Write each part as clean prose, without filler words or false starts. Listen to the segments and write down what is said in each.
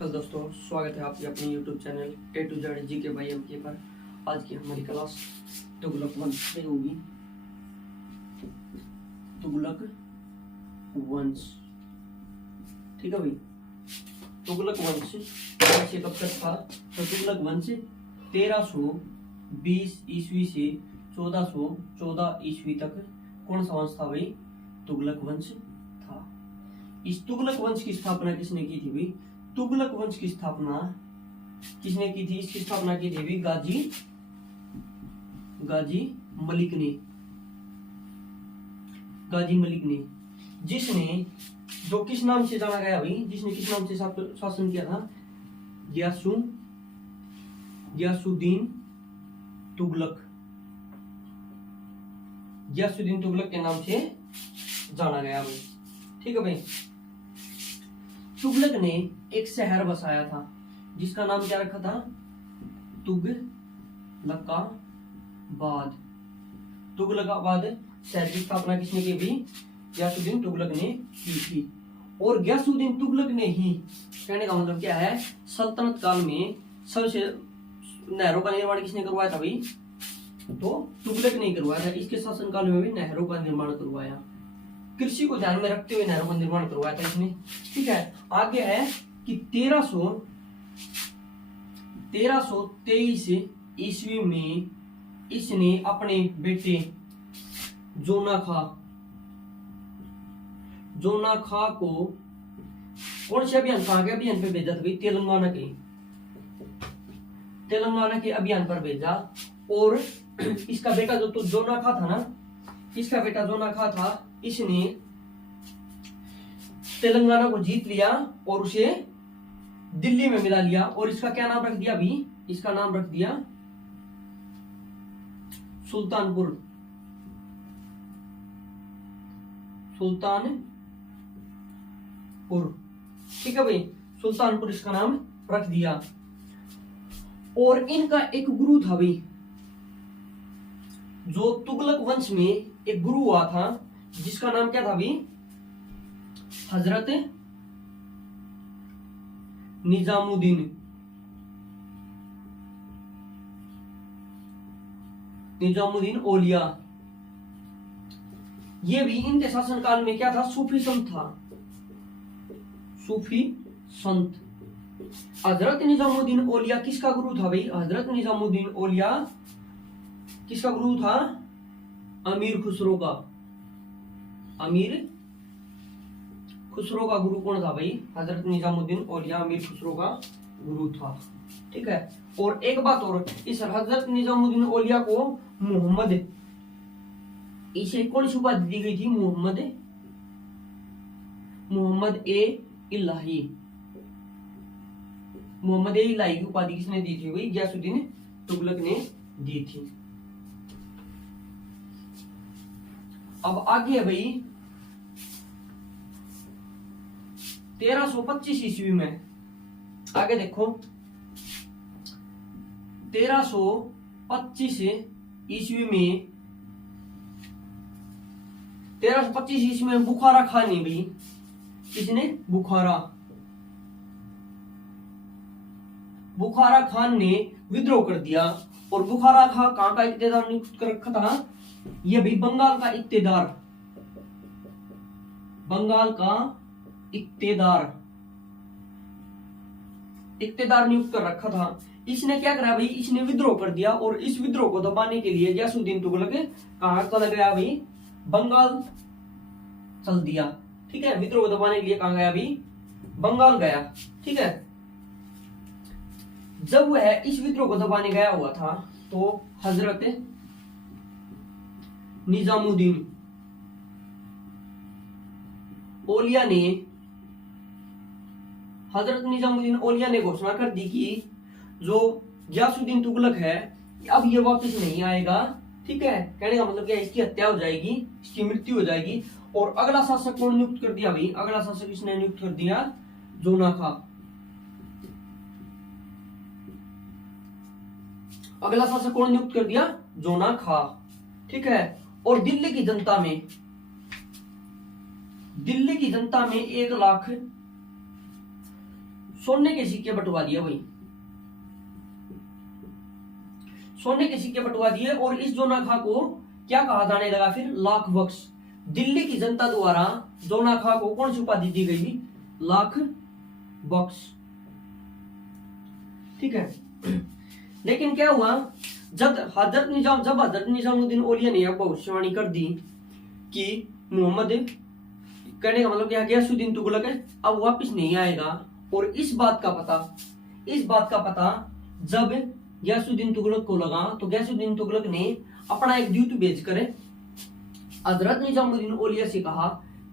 Hello दोस्तों, स्वागत है आपके अपने YouTube channel A to Z G K by M के पर। आज की हमारी क्लास तुगलक वंश से होगी। तुगलक वंश, ठीक है भाई। तुगलक वंश से कब तक था? तो तुगलक वंश 1320 ईस्वी से 1414 ईस्वी तक कौन सा वंश था भाई? तुगलक वंश था। इस तुगलक वंश की स्थापना किसने की थी भाई? तुगलक वंश की स्थापना किसने की थी? इसकी स्थापना की थी भी गाजी मलिक ने। गाजी मलिक ने, जिसने जो किस नाम से जाना गया भाई? जिसने किस नाम से शासन किया था? गियासुद्दीन तुगलक। गियासुद्दीन तुगलक के नाम से जाना गया भाई, ठीक है भाई। तुगलक ने एक शहर बसाया था जिसका नाम क्या रखा था? तुगलकाबाद। तुगलकाबाद शहर की स्थापना किसने की भी? गियासुद्दीन तुगलक ने की थी। और गियासुद्दीन तुगलक ने ही, कहने का मतलब क्या है, सल्तनत काल में सबसे नहरों का निर्माण किसने करवाया था भाई? तो तुगलक ने करवाया था। इसके शासनकाल में भी नहरों का निर्माण करवाया। कृषि को ध्यान में रखते हुए नहरों का निर्माण करवाया था इसने, ठीक है। आगे है कि 1323 ईस्वी में इसने अपने बेटे जोनाखा को कौन से अभियान, कहाँ के अभियान पे भेजा था भाई? तेलंगाना के अभियान पर भेजा। और इसका बेटा जो तो जोनाखा था ना, इसका बेटा जोनाखा था, इसने तेलंगाना को जीत लिया और उसे दिल्ली में मिला लिया। और इसका क्या नाम रख दिया अभी? इसका नाम रख दिया सुल्तानपुर। ठीक है भाई, सुल्तानपुर इसका नाम रख दिया। और इनका एक गुरु था भाई, जो तुगलक वंश में एक गुरु हुआ था जिसका नाम क्या था भाई? हजरत निजामुद्दीन औलिया। ये भी इनके शासनकाल में क्या था? सूफी संत था। सूफी संत। हजरत निजामुद्दीन औलिया किसका गुरु था भाई? हजरत निजामुद्दीन औलिया किसका गुरु था? अमीर खुसरो का। अमीर खुसरो का गुरु कौन था भाई? हजरत निजामुद्दीन औलिया अमीर खुसरो का गुरु था, ठीक है। और एक बात और, इस हजरत निजामुद्दीन औलिया को मोहम्मद, इसे कौन सी उपाधि दी गई थी? मोहम्मद ए इलाही। मोहम्मद ए इलाही की उपाधि किसने दी थी भाई? गियासुद्दीन तुगलक ने दी थी। अब आगे है भाई 1325 ईस्वी में। आगे देखो, 1325 ईस्वी में 1325 ईस्वी में बुखारा खान ने भी, किसने? बुखारा खान ने विद्रोह कर दिया। और बुखारा खान कहां का इक्तेदार नियुक्त कर रखा था? यह भी बंगाल का इक्तेदार नियुक्त कर रखा था। इसने क्या करा भाई? इसने विद्रोह कर दिया। और इस विद्रोह को दबाने के लिए गियासुद्दीन तुगलक कहां चला गया भाई? बंगाल चल दिया, ठीक है। विद्रोह को दबाने के लिए कहां गया भाई? बंगाल गया, ठीक है। जब वह इस विद्रोह को दबाने गया हुआ था तो हजरत निजामुद्दीन औलिया ने घोषणा कर दी कि जो गियासुद्दीन तुगलक है अब ये वापस नहीं आएगा, ठीक है। कहने का मतलब क्या? इसकी हत्या हो जाएगी, इसकी मृत्यु हो जाएगी। और अगला शासक कौन नियुक्त कर दिया भाई? अगला शासक इसने नियुक्त कर दिया जोनाखा। अगला शासक कौन नियुक्त कर दिया? जोनाखा, ठीक है। और दिल्ली की जनता में 1,00,000 सोने के सिक्के बंटवा दिए भाई, सोने के सिक्के बंटवा दिए। और इस जोना खां को क्या कहा जाने लगा फिर? लाख बख्श। दिल्ली की जनता द्वारा जोना खां को कौन सी उपाधि दी गई? लाख बख्श। ठीक है। लेकिन क्या हुआ, जब हजरत निजामुद्दीन औलिया ने भविष्यवाणी कर दी कि मोहम्मद, कहने का मतलब क्या, गयासुद्दीन तुगलक अब वापस नहीं आएगा। और इस बात का पता जब गयासुद्दीन तुगलक को लगा, तो गयासुद्दीन तुगलक ने अपना एक दूत भेजकर हजरत निजामुद्दीन औलिया से कहा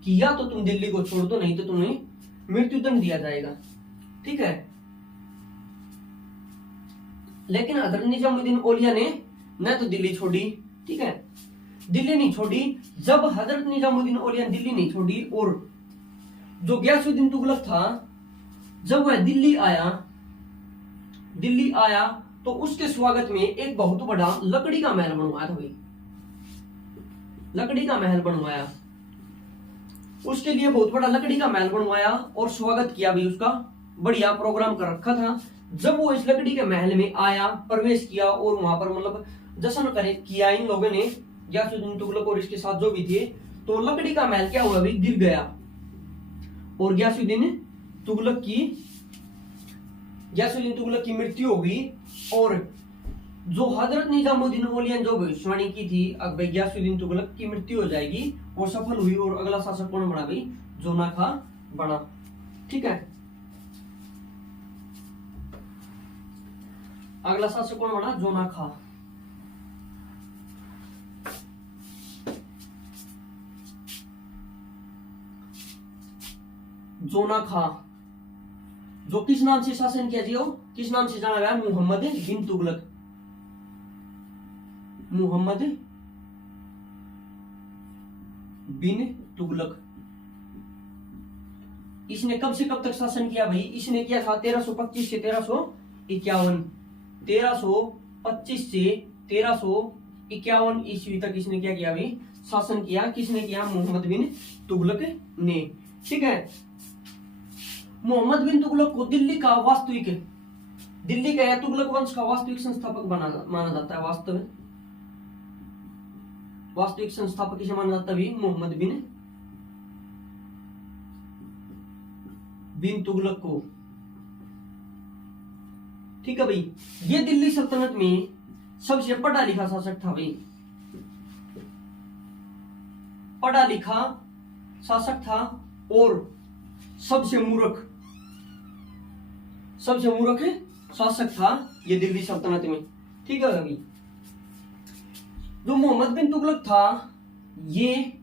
कि या तो तुम दिल्ली को छोड़ दो, नहीं तो तुम्हें मृत्युदंड दिया जाएगा। ठीक है। लेकिन हजरत निजामुद्दीन औलिया ने न तो दिल्ली छोड़ी, ठीक है, दिल्ली नहीं छोड़ी। जब हजरत निजामुद्दीन औलिया ने दिल्ली नहीं छोड़ी और जो गयासुद्दीन तुगलक था, जब वह दिल्ली आया तो उसके स्वागत में एक बहुत बड़ा लकड़ी का महल बनवाया था भाई, लकड़ी का महल बनवाया। उसके लिए बहुत बड़ा लकड़ी का महल बनवाया और स्वागत किया भी, उसका बढ़िया प्रोग्राम कर रखा था। जब वो इस लकड़ी के महल में आया, प्रवेश किया और वहां पर मतलब जश्न किया इन लोगों ने, गयासुद्दीन तुगलक और इसके साथ जो भी थे, तो लकड़ी का महल क्या हुआ भी? गिर गया। और गयासुद्दीन तुगलक की मृत्यु हो गई। और जो हजरत निजामुद्दीन औलिया ने जो भविष्यवाणी की थी अब गयासुद्दीन तुगलक की मृत्यु हो जाएगी, वो सफल हुई। और अगला शासक कौन बना भाई? जोना खां बना। ठीक है। अगला शासक कौन बना? जोना खां। जोना खां जो किस नाम से शासन किया जियो? किस नाम से जाना गया? मोहम्मद बिन तुगलक। मोहम्मद बिन तुगलक। इसने कब से कब तक शासन किया भाई? इसने किया था 1325 से 1351। 1325 से 1351 ईस्वी तक इसने क्या किया भाई? शासन किया। किसने किया? मोहम्मद बिन तुगलक ने। ठीक है। मोहम्मद बिन तुगलक को दिल्ली का तुगलक वंश का वास्तविक संस्थापक माना जाता है। वास्तविक संस्थापक किसे माना जाता है? मोहम्मद बिन तुगलक को। ठीक है भाई। ये दिल्ली सल्तनत में सबसे पढ़ा लिखा शासक था भाई, पढ़ा लिखा शासक था और सबसे मूर्ख शासक था ये दिल्ली सल्तनत में। ठीक है भाई। जो मोहम्मद बिन तुगलक था, ये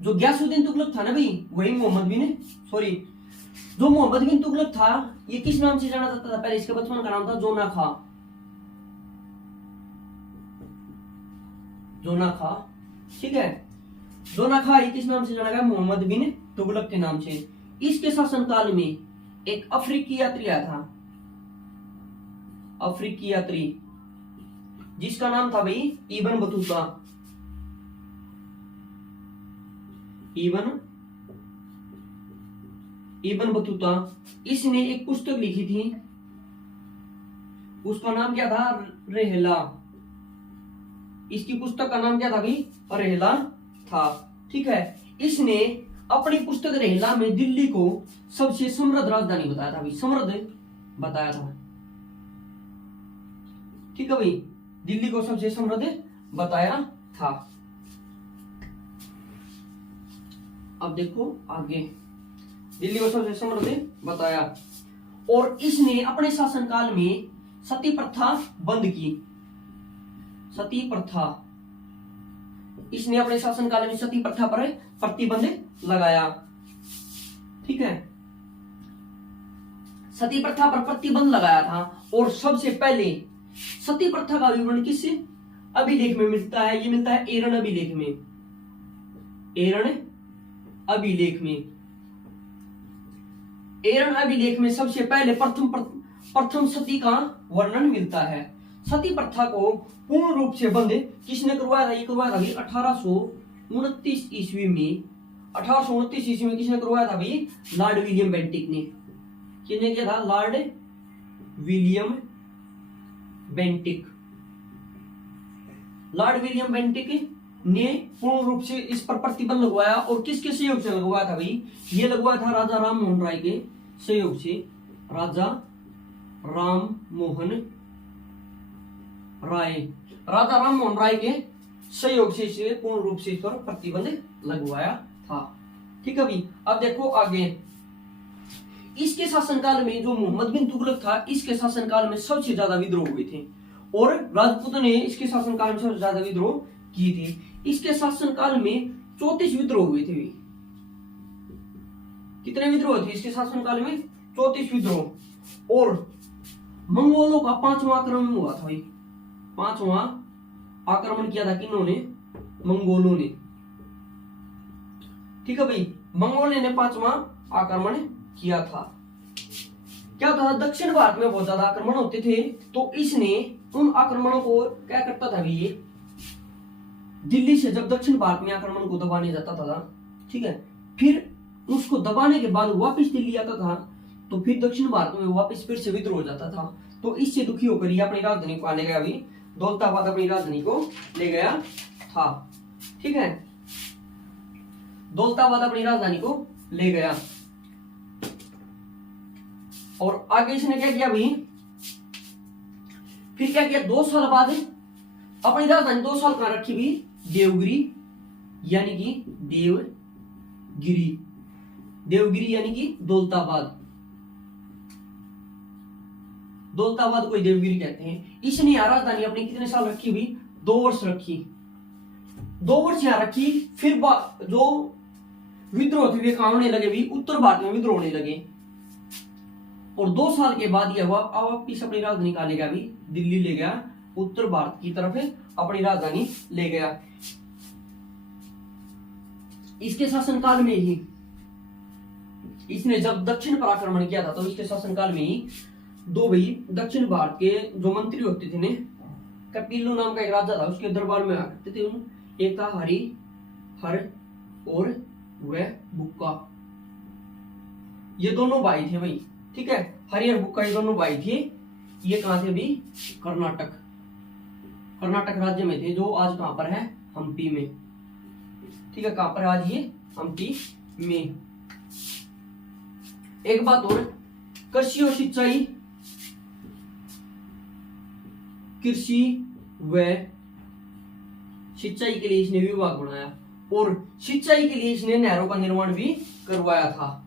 जो गयासुद्दीन तुगलक था ना भाई, वही जो मोहम्मद बिन तुगलक था, ये किस नाम से जाना जाता था? पहले इसके बचपन का नाम था जोना खां। ठीक है। जोना खां ये किस नाम से जाना गया? मोहम्मद बिन तुगलक के नाम से। इसके शासनकाल में एक अफ्रीकी यात्री आया था, अफ्रीकी यात्री, जिसका नाम था भाई इब्न बतूता। इसने एक पुस्तक लिखी थी, उसका नाम क्या था? रेहला। इसकी पुस्तक का नाम क्या था भाई? रेहला था। ठीक है। इसने अपनी पुस्तक रेहला में दिल्ली को सबसे समृद्ध राजधानी बताया था भाई, समृद्ध बताया था। ठीक है भाई। दिल्ली को सबसे समृद्ध बताया था। अब देखो आगे, दिल्ली को सबसे समृद्ध बताया। और इसने अपने शासनकाल में सती प्रथा बंद की। सती प्रथा, इसने अपने शासनकाल में सती प्रथा पर प्रतिबंध लगाया। ठीक है। सती प्रथा पर प्रतिबंध लगाया था। और सबसे पहले सती प्रथा का विवरण किस अभिलेख में मिलता है? ये मिलता है एरन अभिलेख में। एरन अभिलेख में सबसे पहले प्रथम सती का वर्णन मिलता है। सती प्रथा को पूर्ण रूप से बंद किसने करवाया था? ये करवाया था भाई 1829 ईस्वी में। 1829 ईस्वी में किसने करवाया था भाई? लॉर्ड विलियम बेंटिक ने। किसने किया था? Lord William Bentinck. Lord William Bentinck ने पूर्ण रूप से इस पर प्रतिबंध लगवाया। और किसके सहयोग से लगवाया था भाई? ये लगवाया था राजा राम मोहन राय के सहयोग से। राजा राम मोहन राय, राजा राम मोहन राय के सहयोग से इसे पूर्ण रूप से इस पर प्रतिबंध लगवाया था। ठीक है भाई। अब देखो आगे, इसके शासनकाल में जो मोहम्मद बिन तुगलक था, इसके शासनकाल में सबसे ज्यादा विद्रोह हुए थे और राजपूत ने इसके शासनकाल में सबसे ज्यादा विद्रोह किए थे। इसके शासनकाल में 34 विद्रोह हुए थे। कितने विद्रोह थे इसके शासनकाल में? 34 विद्रोह। और मंगोलों का 5वां आक्रमण हुआ था भाई। 5वां आक्रमण किया था किन्होंने? मंगोलों ने। ठीक है भाई, मंगोलों ने 5वां आक्रमण किया था। क्या था? दक्षिण भारत में बहुत ज्यादा आक्रमण होते थे, तो इसने उन आक्रमणों को क्या करता था? ये दिल्ली से जब दक्षिण भारत में आक्रमण को दबाने जाता था, ठीक है, फिर उसको दबाने के बाद वापस दिल्ली आता था, तो फिर दक्षिण भारत में वापस फिर से विद्रोह हो जाता था। तो इससे दुखी होकर ये अपनी राजधानी को ले गया भी, दौलताबाद अपनी राजधानी को ले गया था। ठीक है, दौलताबाद अपनी राजधानी को ले गया। और आगे इसने क्या किया भाई? फिर क्या किया? 2 साल बाद अपनी राजधानी 2 साल कहां रखी भी? देवगिरी, यानी कि देवगिरी, देवगिरी यानी कि दौलताबाद। दौलताबाद को देवगिरी कहते हैं। इसने यहां राजधानी अपनी कितने साल रखी हुई? 2 वर्ष रखी। 2 वर्ष यहां रखी। फिर जो विद्रोह थे वे कहां होने लगे भी? उत्तर भारत में विद्रोह होने लगे। और 2 साल के बाद यह वापिस अपनी राजधानी कहां ले गया भी? दिल्ली ले गया, उत्तर भारत की तरफ अपनी राजधानी ले गया। इसके शासनकाल में ही इसने जब दक्षिण पर आक्रमण किया था, तो इसके शासनकाल में ही 2 भाई दक्षिण भारत के जो मंत्री होते थे ने, कपिल्लू नाम का एक राजा था, उसके दरबार में आते थे। एक था हरि हर और वह बुक्का। ये दोनों भाई थे भाई। ठीक है, हरि और बुक्का ये दोनों भाई थे। ये कहां थे भी? कर्नाटक, कर्नाटक राज्य में थे, जो आज कहां पर है? हम्पी में। ठीक है, कहां पर आज? ये हम्पी में। एक बात और, कृषि और सिंचाई, कृषि व सिंचाई के लिए इसने विभाग बनाया और सिंचाई के लिए इसने नहरों का निर्माण भी करवाया था।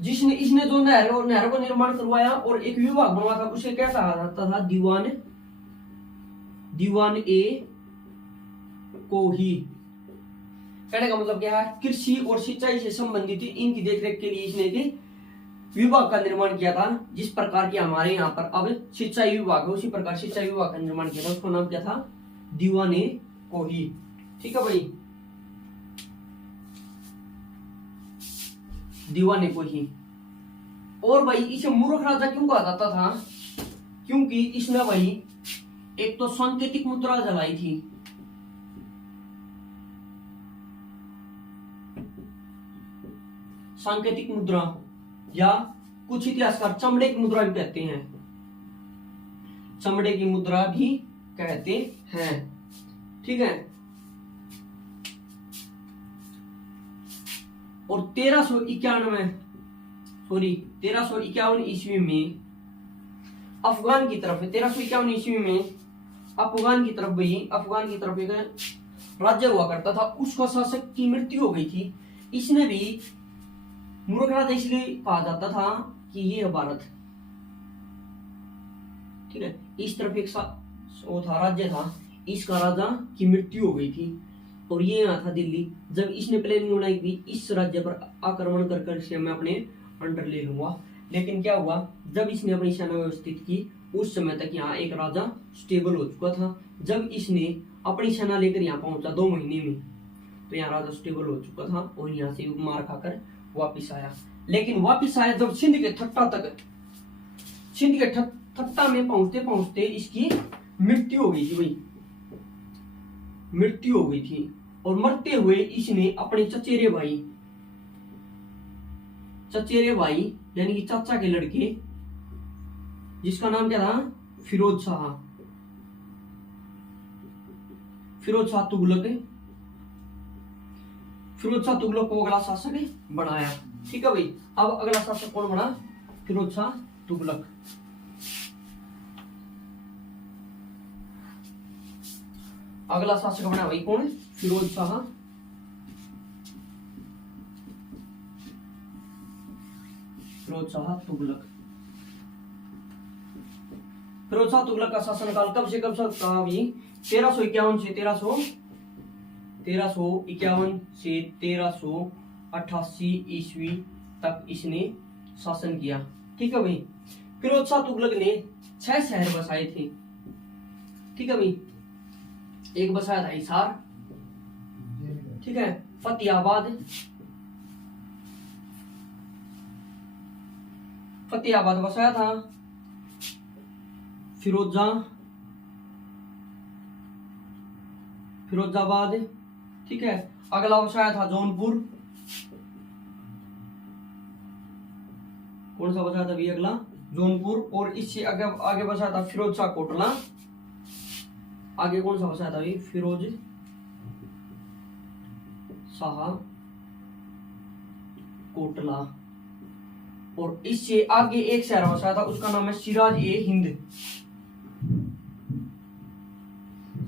जिसने इसने जो नहरों का निर्माण करवाया और एक विभाग बनवाया था, उसे क्या कहा जाता था? दीवान ए कोही। कहने का मतलब क्या है? कृषि और सिंचाई से संबंधित इनकी देखरेख के लिए इसने एक विभाग का निर्माण किया था। जिस प्रकार की हमारे यहाँ पर अब सिंचाई विभाग है, उसी प्रकार सिंचाई विभाग का निर्माण किया था। उसका नाम क्या था? दीवान ए कोही। ठीक है भाई, दीवान ए कोही। और भाई इसे मूर्ख राजा क्यों कहा जाता था? क्योंकि इसने भाई एक तो सांकेतिक मुद्रा जलाई थी, सांकेतिक मुद्रा, या कुछ इतिहासकार चमड़े की मुद्रा भी कहते हैं, चमड़े की मुद्रा भी कहते हैं। ठीक है, और 1351 ईस्वी में अफगान की तरफ, 1351 ईस्वी में अफगान की तरफ एक राज्य हुआ करता था, उसका शासक की मृत्यु हो गई थी। इसने भी मूर्ख राजा इसलिए कहा जाता था कि ये है भारत। ठीक है, इस तरफ एक वो था, राज्य था, इसका राजा की मृत्यु हो गई थी और ये यहाँ था दिल्ली। जब इसने प्लानिंग बनाई कि इस राज्य पर आक्रमण कर इसे मैं अपने अंडर ले लूंगा, लेकिन क्या हुआ? जब इसने अपनी सेना व्यवस्थित की, उस समय तक यहाँ एक राजा स्टेबल हो चुका था। जब इसने अपनी सेना लेकर यहाँ पहुंचा 2 महीने में, तो यहाँ राजा स्टेबल हो चुका था और यहाँ से मार खाकर वापिस आया। लेकिन वापिस आया जब सिंध के ठट्टा में पहुंचते पहुंचते इसकी मृत्यु हो गई थी भाई, मृत्यु हो गई थी। और मरते हुए इसने अपने चचेरे भाई यानी कि चाचा के लड़के, जिसका नाम क्या था, फिरोज शाह। फिरोज शाह तुगलक, फिरोज शाह तुगलक को अगला शासक बनाया। ठीक है भाई, अब अगला शासक कौन बना, फिरोज शाह तुगलक। अगला शासक बना भाई कौन, फिरोज शाह तुगलक। फिरोज शाह तुगलक का शासनकाल कब से कब तक था भाई, 1351 से 1351 से 1388 ईस्वी तक इसने शासन किया। ठीक है भाई, फिरोज शाह तुगलक ने 6 शहर बसाए थे। ठीक है भाई, एक बसाया था हिसार, ठीक है, फतेहाबाद बसाया था, फिरोजाबाद, ठीक है। अगला बसाया था जौनपुर, कौन सा बसाया था भाई अगला, जौनपुर। और इससे आगे बसाया था फिरोज शाह कोटला। आगे कौन सा बसाया था भाई, फिरोज शाह कोटला। और इससे आगे एक शहर बसाया था, उसका नाम है सिराज ए हिंद।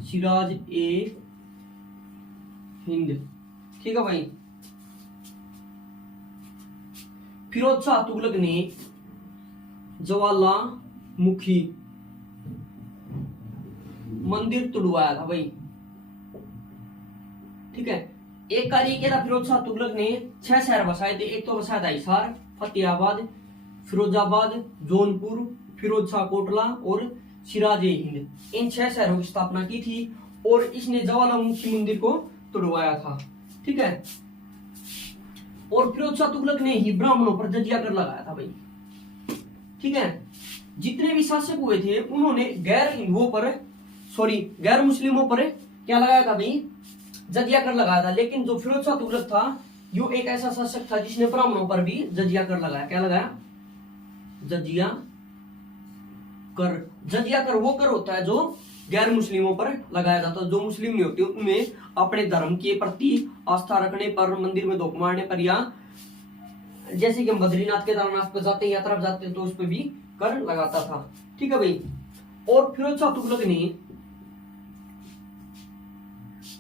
सिराज ए हिंद, ठीक है भाई। फिरोज शाह तुगलक ने ज्वालामुखी मंदिर तुड़वाया था भाई। ठीक है, एक कार्य किया था फिरोज शाह तुगलक ने, 6 शहर बसाए थे। एक तो बसाया था हिसार, फतेहाबाद, फिरोजाबाद, जौनपुर, फिरोज शाह कोटला और सिराज ए हिंद। इन 6 शहरों की स्थापना की थी और इसने ज्वालामुखी मंदिर को तुड़वाया था। ठीक है, और फिरोज शाह तुगलक ने ही ब्राह्मणों पर जजिया कर लगाया था भाई। ठीक है, जितने भी शासक हुए थे उन्होंने गैर मुस्लिमों पर क्या लगाया था भाई, जजिया कर लगाया था। लेकिन जो फिरोज शाह तुगलक था, यो एक ऐसा शासक था जिसने ब्राह्मणों पर भी जजिया कर लगाया। क्या लगाया, जजिया कर वो कर होता है जो गैर मुस्लिमों पर लगाया जाता है। जो मुस्लिम नहीं होते उनमें अपने धर्म के प्रति आस्था रखने पर, मंदिर में धोखा मारने पर, या जैसे कि हम बद्रीनाथ केदारनाथ पर जाते हैं, यात्रा पर जाते हैं, तो उस पर भी कर लगाता था। ठीक है भाई, और फिरोज शाह तुगलक ने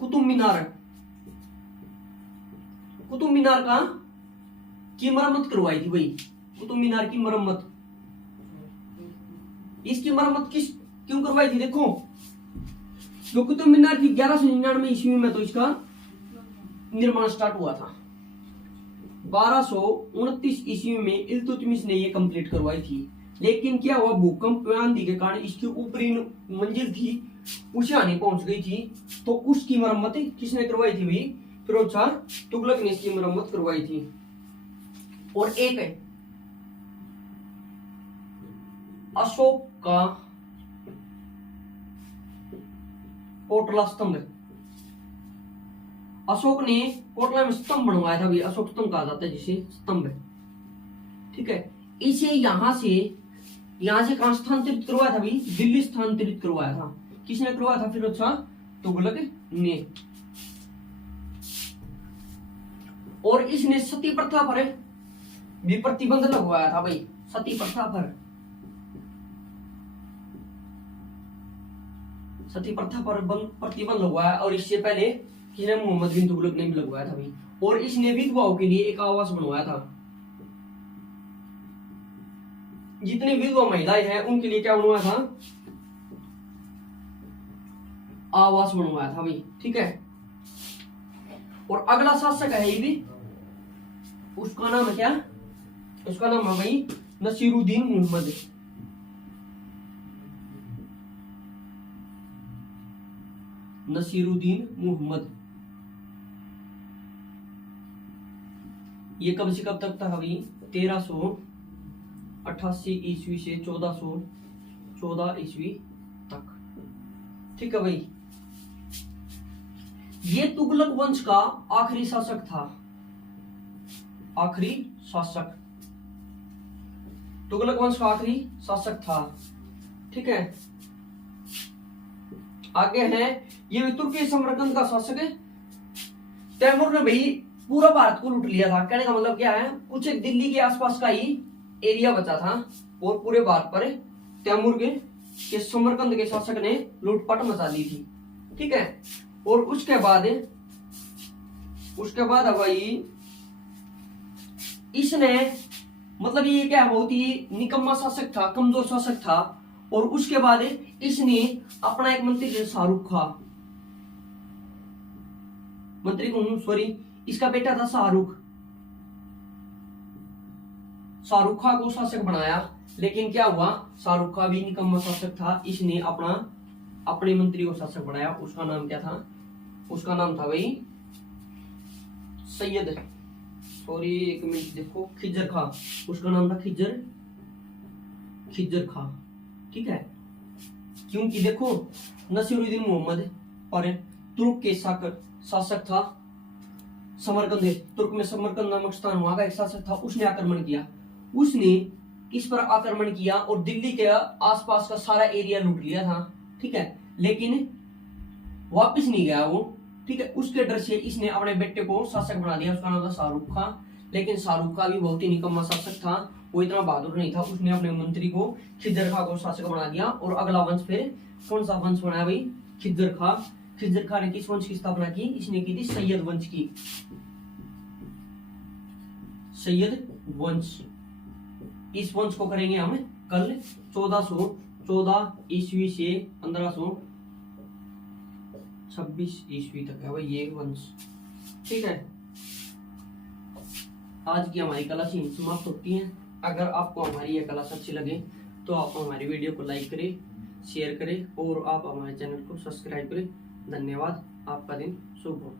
कुतुब मीनार की मरम्मत करवाई थी भाई। कुतुब मीनार की मरम्मत, इसकी मरम्मत क्यों करवाई थी, देखो। जो कुतुब मीनार की 1199 ईस्वी में तो इसका निर्माण स्टार्ट हुआ था। 1229 ईस्वी में इल्तुतमिश ने ये कंप्लीट करवाई थी। लेकिन क्या हुआ, भूकंप आंधी के कारण इसकी ऊपरी मंजिल थी, उसे आने पहुंच गई थी। तो उसकी मरम्मत किसने करवाई थी भाई, फिरोज शाह तुगलक ने इसकी मरम्मत करवाई थी। और एक है अशोक का कोटला स्तंभ। अशोक ने कोटला में स्तंभ बनवाया था भाई, अशोक स्तंभ कहा जाता है जिसे, स्तंभ। ठीक है, इसे यहां से कहां स्थानांतरित करवाया था भाई, दिल्ली स्थानांतरित करवाया था। किसने करवाया था, फिरोज शाह तुगलक ने। और इसने सती प्रथा पर भी प्रतिबंध लगवाया था भाई, सती प्रथा पर प्रतिबंध लगवाया। और इससे पहले किसने, मोहम्मद बिन तुगलक ने भी लगवाया था भाई। और इसने विधवाओं के लिए एक आवास बनवाया था। जितनी विधवा महिलाएं हैं उनके लिए क्या बनवाया था, आवास बनवाया था भाई। ठीक है, और अगला शासक है ये भी, उसका नाम है क्या, उसका नाम है भाई नसीरुद्दीन मुहम्मद। नसीरुद्दीन मुहम्मद, ये कब से कब तक था भाई, 1388 ईस्वी से 1414 ईस्वी तक। ठीक है भाई, ये तुगलक वंश का आखिरी शासक था, आखिरी शासक। तुगलक वंश का आखिरी शासक था। ठीक है, आगे है ये भी तुर्की समरकंद का शासक है। तैमूर ने भाई पूरा भारत को लूट लिया था। कहने का मतलब क्या है, कुछ एक दिल्ली के आसपास का ही एरिया बचा था और पूरे भारत पर तैमूर के समरकंद के शासक ने लूटपाट मचा दी थी। ठीक है, और उसके बाद भाई इसने मतलब ये क्या है, बहुत ही निकम्मा शासक था, कमजोर शासक था। और उसके बाद इसने अपना एक मंत्री शाहरुख खां, मंत्री को सॉरी इसका बेटा था शाहरुख खां को शासक बनाया। लेकिन क्या हुआ, शाहरुख खां भी निकम्मा शासक था। इसने अपने मंत्री को शासक बनाया। उसका नाम क्या था, उसका नाम था भाई सैयद, सॉरी एक मिनट देखो, खिज्जर खां। उसका नाम था खिज्जर खां। ठीक है, क्योंकि देखो नसीरुद्दीन मोहम्मद और तुर्क के शासक था समरकंद, तुर्क में समरकंद नामक स्थान वहां का एक शासक था। उसने आक्रमण किया, उसने इस पर आक्रमण किया और दिल्ली के आसपास का सारा एरिया लूट लिया था। ठीक है, लेकिन वापस नहीं गया वो। ठीक है, उसके डर से इसने अपने बेटे को शासक बना दिया। उसका नाम था शाहरुख खां। लेकिन शाहरुख खां भी बहुत ही निकम्मा शासक था, वो इतना बहादुर नहीं था। उसने अपने मंत्री को खिज्जर खां को शासक बना दिया। और अगला वंश फिर कौन सा वंश बनाया भाई, खिज्जर खां। खिज्जर खां ने किस वंश की स्थापना की, इसने की थी सैयद वंश की, सैयद वंश। इस वंश को करेंगे हम कल 1414 ईस्वी से 1526 ईस्वी तक है भाई ये वंश। ठीक है, आज की हमारी क्लास यहीं समाप्त होती है। अगर आपको हमारी यह क्लास अच्छी लगे तो आप हमारी वीडियो को लाइक करें, शेयर करें और आप हमारे चैनल को सब्सक्राइब करें। धन्यवाद, आपका दिन शुभ हो।